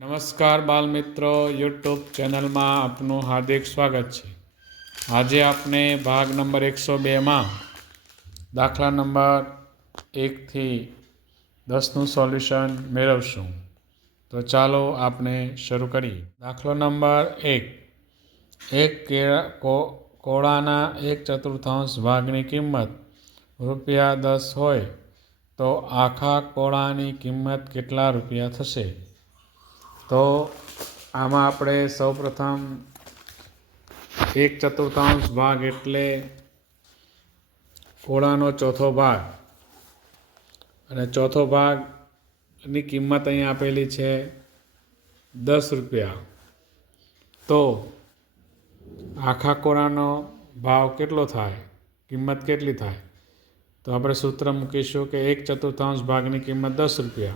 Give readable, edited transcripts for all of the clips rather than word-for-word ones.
નમસ્કાર બાલ મિત્રો, યુટ્યુબ ચેનલમાં આપનું હાર્દિક સ્વાગત છે. આજે આપણે ભાગ નંબર 102માં દાખલા નંબર 1થી 10નું સોલ્યુશન મેળવશું. તો ચાલો આપણે શરૂ કરીએ. દાખલો નંબર 1. એક કોળાના 1/4 ભાગની કિંમત ₹10 હોય તો આખા કોળાની કિંમત કેટલા રૂપિયા થશે? તો આમાં આપણે સૌપ્રથમ 1/4 ભાગ એટલે કોળાનો ચોથો ભાગ, અને ચોથો ભાગની કિંમત અહીં આપેલી છે ₹10. તો આખા કોળાનો ભાવ કેટલો થાય, કિંમત કેટલી થાય? તો આપણે સૂત્ર મૂકીશું કે 1/4 ભાગની કિંમત ₹10.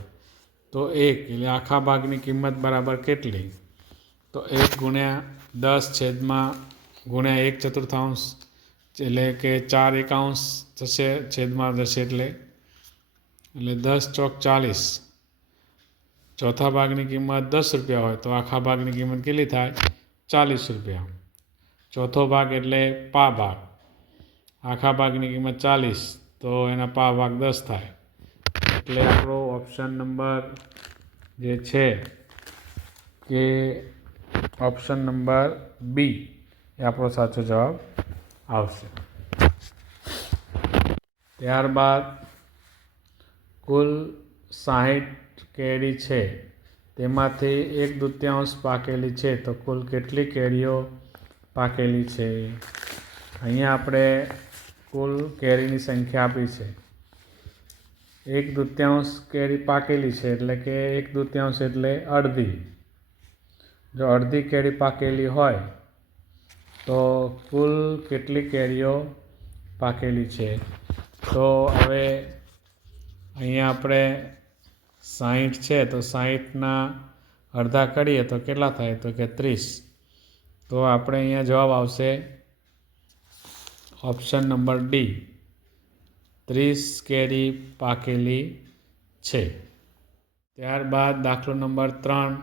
તો 1 એટલે આખા ભાગની કિંમત બરાબર કેટલી? તો 1 ગુણ્યા 10 ગુણ્યા 1/4 એટલે કે 4 એકાંશ થશે, છેદમાં થશે એટલે 10 ચોક 40. ચોથા ભાગની કિંમત ₹10 હોય તો આખા ભાગની કિંમત કેટલી થાય? ₹40. ચોથો ભાગ એટલે પા ભાગ, આખા ભાગની કિંમત 40 તો એના પા ભાગ 10 થાય. એટલે આપણો ઓપ્શન નંબર જે છે કે ઓપ્શન નંબર બી એ આપણો સાચો જવાબ આવશે. ત્યારબાદ કુલ 60 કેરી છે, તેમાંથી 1/2 પાકેલી છે, તો કુલ કેટલી કેરીઓ પાકેલી છે? અહીંયા આપણે કુલ કેરીની સંખ્યા આપી છે. 1/2 કેરી પાકેલી છે એટલે કે 1/2 એટલે અડધી. જો અડધી કેરી પાકેલી હોય તો કુલ કેટલી કેરીઓ પાકેલી છે? તો હવે અહીંયા આપણે 60 છે તો 60ના અડધા કરીએ તો કેટલા થાય? તો કે 30. તો આપણે અહીંયા જવાબ આવશે ઓપ્શન નંબર ડી, 30 કેરી પાકેલી છે. ત્યારબાદ દાખલો નંબર 3.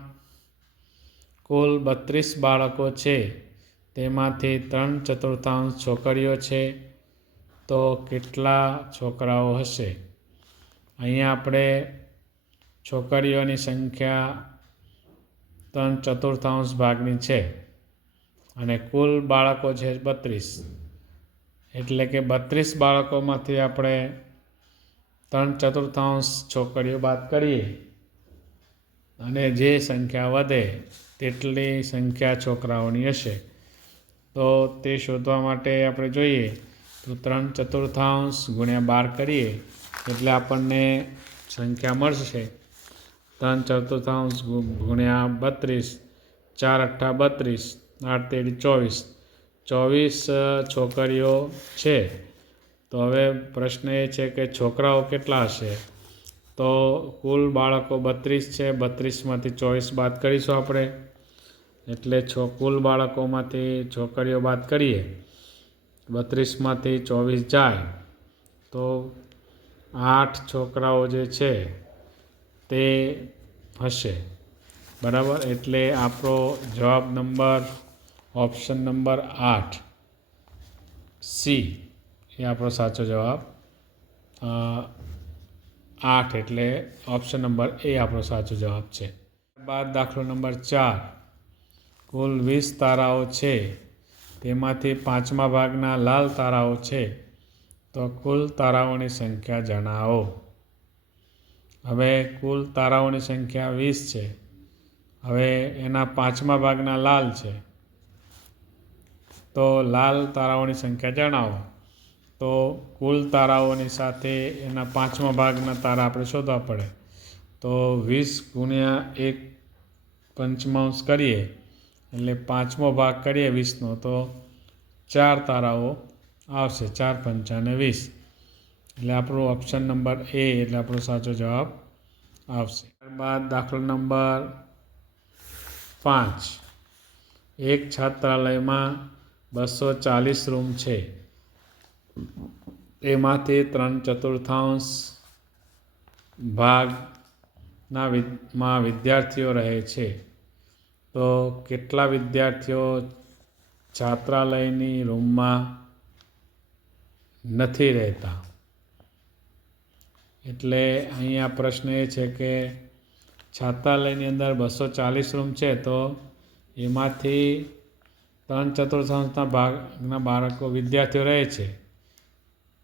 કુલ 32 બાળકો છે, તેમાંથી 3/4 છોકરીઓ છે, તો કેટલા છોકરાઓ હશે? અહીંયા આપણે છોકરીઓની સંખ્યા 3/4 ભાગની છે અને કુલ બાળકો છે 32, એટલે કે 32 બાળકોમાંથી આપણે 3/4 છોકરીઓ બાદ કરીએ અને જે સંખ્યા વધે તેટલી સંખ્યા છોકરાઓની હશે. તો તે શોધવા માટે આપણે જોઈએ તો 3/4 ગુણ્યા 12 કરીએ એટલે આપણને સંખ્યા મળશે 3/4 ગુણ્યા 32, 4 × 8 = 32, 24 છોકરીઓ છે. તો હવે પ્રશ્ન એ છે કે છોકરાઓ કેટલા હશે? તો કુલ બાળકો 32 છે, 32માંથી 24 બાદ કરીશું આપણે, એટલે કુલ બાળકોમાંથી છોકરીઓ બાદ કરીએ, 32માંથી 24 જાય તો 8 છોકરાઓ જે છે તે હશે. બરાબર, એટલે આપણો જવાબ નંબર ઓપ્શન નંબર 8 સી એ આપણો સાચો જવાબ. 8 એટલે ઓપ્શન નંબર એ આપણો સાચો જવાબ છે. ત્યારબાદ દાખલો નંબર 4. કુલ 20 તારાઓ છે, તેમાંથી 5મા ભાગના લાલ તારાઓ છે, તો કુલ તારાઓની સંખ્યા જણાવો. હવે કુલ તારાઓની સંખ્યા 20 છે, હવે એના 5મા ભાગના લાલ છે, તો લાલ તારાઓની સંખ્યા જણાવો. તો કુલ તારાઓની સાથે એના 5મા ભાગના તારા આપણે શોધવા પડે. તો 20 ગુણ્યા 1/5 કરીએ એટલે 5મો ભાગ કરીએ 20નો તો 4 તારાઓ આવશે, 4 × 5 = 20. એટલે આપણો ઓપ્શન નંબર એ એટલે આપણો સાચો જવાબ આવશે. ત્યારબાદ દાખલો નંબર 5. એક છાત્રાલયમાં 240 રૂમ છે, એમાંથી 3/4 ભાગ માં વિદ્યાર્થીઓ રહે છે, તો કેટલા વિદ્યાર્થીઓ છાત્રાલયની રૂમમાં નથી રહેતા? એટલે અહીંયા પ્રશ્ન એ છે કે છાત્રાલયની અંદર 240 રૂમ છે, તો એમાંથી 3/4 ભાગના બાળકો વિદ્યાર્થીઓ રહે છે,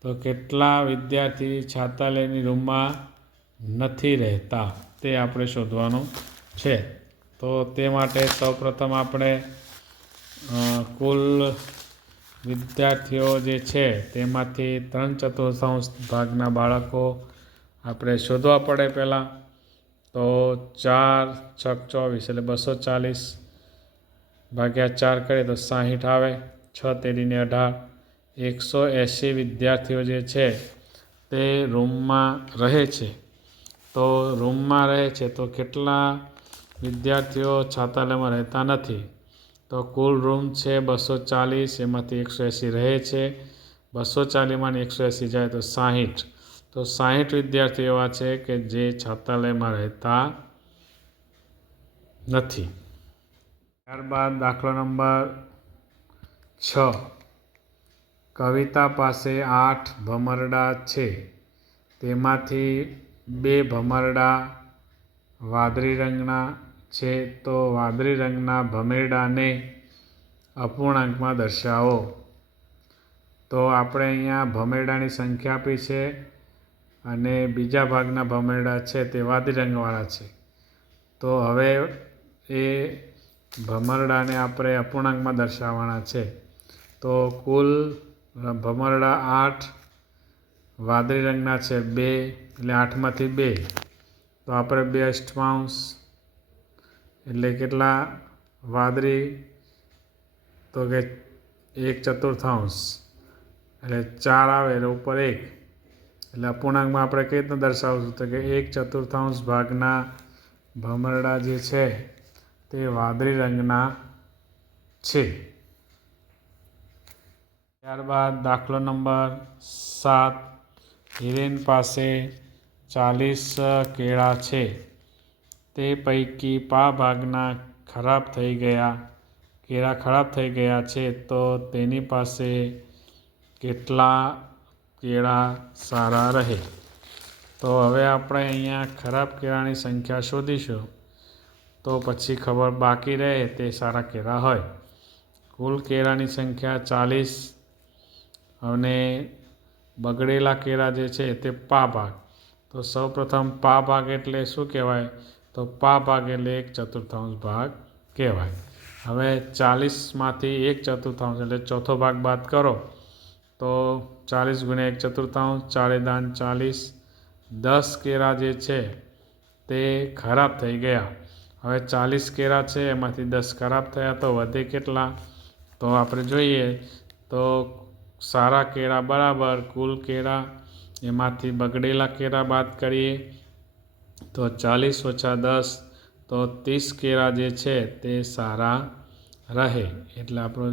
તો કેટલા વિદ્યાર્થી છાત્રાલયની રૂમમાં નથી રહેતા તે આપણે શોધવાનું છે. તો તે માટે સૌપ્રથમ આપણે કુલ વિદ્યાર્થીઓ જે છે તેમાંથી 3/4 ભાગના બાળકો આપણે શોધવા પડે પહેલાં. તો 4 × 6 = 24 એટલે 240 ભાગ્યા 4 કરીએ તો 60 આવે. 6 તેરીને 18. 180 વિદ્યાર્થીઓ જે છે તે રૂમમાં રહે છે. તો રૂમમાં રહે છે તો કેટલા વિદ્યાર્થીઓ છાત્રાલયમાં રહેતા નથી? તો કુલ રૂમ છે 240, એમાંથી 180 રહે છે. 240માંથી 180 જાય તો 60. તો 60 વિદ્યાર્થીઓ એવા છે કે જે છાત્રાલયમાં રહેતા નથી. ત્યારબાદ દાખલો નંબર 6. કવિતા પાસે 8 ભમરડા છે, તેમાંથી 2 ભમરડા વાદળી રંગના છે, તો વાદળી રંગના ભમરડાને અપૂર્ણાંકમાં દર્શાવો. તો આપણે અહીંયા ભમરડાની સંખ્યા આપી છે અને બીજા ભાગના ભમરડા છે તે વાદળી રંગવાળા છે. તો હવે એ ભમરડાને આપણે અપૂર્ણાંકમાં દર્શાવવાના છે. તો કુલ ભમરડા 8, વાદળી રંગના છે 2, એટલે 8માંથી 2. તો આપણે 2 અષ્ટમાંશ એટલે કેટલા વાદળી? તો કે 1/4 એટલે 4 આવે એટલે ઉપર 1. એટલે અપૂર્ણાંકમાં આપણે કઈ રીતના દર્શાવશું? તો કે 1/4 ભાગના ભમરડા જે છે તે વાદળી રંગના છે. ત્યારબાદ દાખલો નંબર 7. હિરેન પાસે 40 કેળા છે, તે પૈકી પા ભાગના કેળા ખરાબ થઈ ગયા છે, તો તેની પાસે કેટલા કેળા સારા રહે? તો હવે આપણે અહીંયા ખરાબ કેળાની સંખ્યા શોધીશું, તો પછી ખબર બાકી રહે તે સારા કેળા હોય. કુલ કેળાની સંખ્યા 40 અને બગડેલા કેળા જે છે તે પા ભાગ. તો સૌપ્રથમ પા ભાગ એટલે શું કહેવાય? તો પા ભાગ એટલે 1/4 ભાગ કહેવાય. હવે 40માંથી 1/4 એટલે ચોથો ભાગ બાદ કરો તો 40 × 1/4, 4 દાન 40. 10 કેળા જે છે તે ખરાબ થઈ ગયા. હવે 40 કેળા છે એમાંથી 10 ખરાબ થયા, તો વધે કેટલા? તો આપણે જોઈએ તો સારા કેળા બરાબર કુલ કેળા, એમાંથી બગડેલા કેળા બાદ કરીએ તો 40 - 10 તો 30 કેળા જે છે તે સારા રહે. એટલે આપણો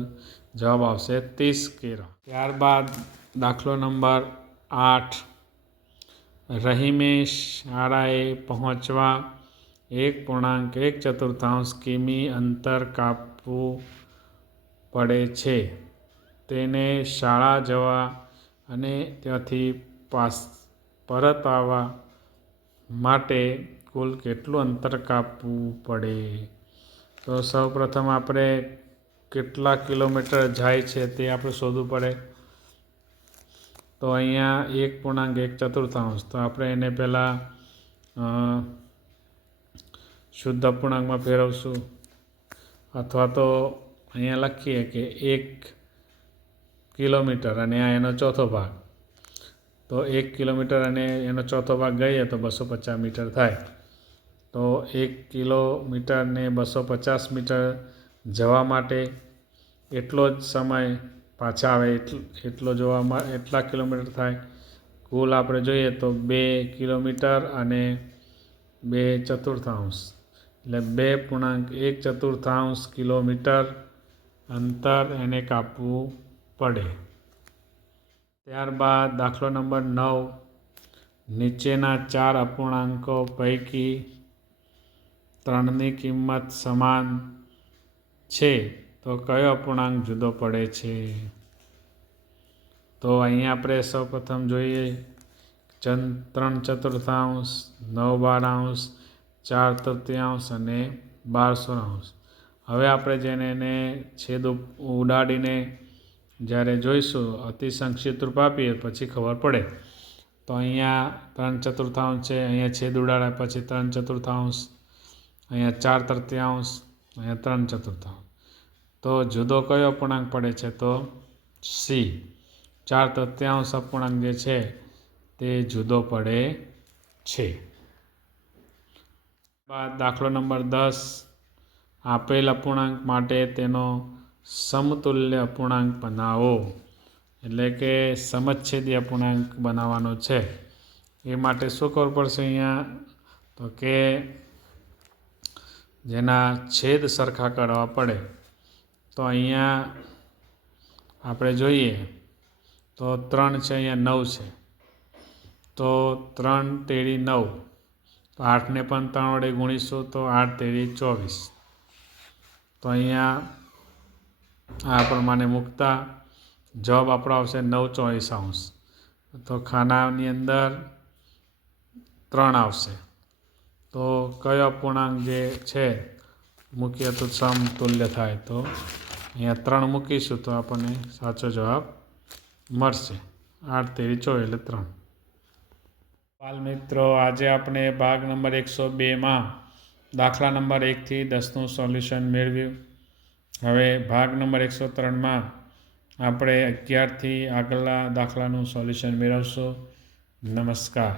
જવાબ આવશે 30 કેળા. ત્યારબાદ દાખલો નંબર 8. રહીમે શાળાએ પહોંચવા 1.14 કિમી અંતર કાપવું પડે છે. તેને શાળા જવા અને ત્યાંથી પરત આવવા માટે કુલ કેટલું અંતર કાપવું પડે? તો સૌપ્રથમ આપણે કેટલા કિલોમીટર જાય છે તે આપણે શોધવું પડે. તો અહીંયા 1.14, તો આપણે એને પહેલાં શુદ્ધ અપૂર્ણાંકમાં ફેરવશું, અથવા તો અહીંયા લખીએ કે 1 કિલોમીટર અને આ એનો ચોથો ભાગ. તો 1 કિલોમીટર અને એનો ચોથો ભાગ ગઈએ તો 250 મીટર થાય. તો 1 કિલોમીટરને 250 મીટર જવા માટે એટલો જ સમય પાછા આવે એટલા કિલોમીટર થાય. કુલ આપણે જોઈએ તો 2 કિલોમીટર અને 2/4 એટલે 2.14 કિલોમીટર અંતર એને કાપવું પડે. ત્યારબાદ દાખલો નંબર 9. નીચેના 4 અપૂર્ણાંકો પૈકી ત્રણની કિંમત સમાન છે તો કયો અપૂર્ણાંક જુદો પડે છે? તો અહીંયા આપણે સૌપ્રથમ જોઈએ 3/4, 9/12, 4/3 અને 12/16. હવે આપણે જેને એને છેદ ઉડાડીને જ્યારે જોઈશું અતિ સંક્ષિપ્ત રૂપ આપીએ પછી ખબર પડે. તો અહીંયા 3/4 છે, અહીંયા છેદ ઉડાડ્યા પછી 3/4, અહીંયા 4/3, અહીંયા 3/4. તો જુદો કયો અપૂર્ણાંક પડે છે? તો સી 4/3 અપૂર્ણાંક જે છે તે જુદો પડે છે. બાદ દાખલો નંબર 10, આપેલ અપૂર્ણાંક માટે તેનો સમતુલ્ય અપૂર્ણાંક બનાવો. એટલે કે સમચ્છેદી અપૂર્ણાંક બનાવવાનો છે. એ માટે શું કરવું પડશે અહીંયા? તો કે જેના છેદ સરખા કરવા પડે. તો અહીંયા આપણે જોઈએ તો 3 છે, અહીંયા 9 છે. તો 3×9, તો 8ને પણ 3 વડે ગુણીશું તો 8×3 = 24. તો અહીંયા આ પ્રમાણે મૂકતા જવાબ આપણો આવશે 9/24. તો ખાનાની અંદર 3 આવશે. તો કયો અપૂર્ણાંક જે છે મૂકીએ તો સમતુલ્ય થાય? તો અહીંયા 3 મૂકીશું તો આપણને સાચો જવાબ મળશે. 8×3 = 24 એટલે 3. બાલ મિત્રો, આજે આપણે ભાગ નંબર 102માં દાખલા નંબર 1થી 10નું સોલ્યુશન મેળવ્યું. હવે ભાગ નંબર 103માં આપણે 11થી આગળના દાખલાનું સોલ્યુશન મેળવશું. નમસ્કાર.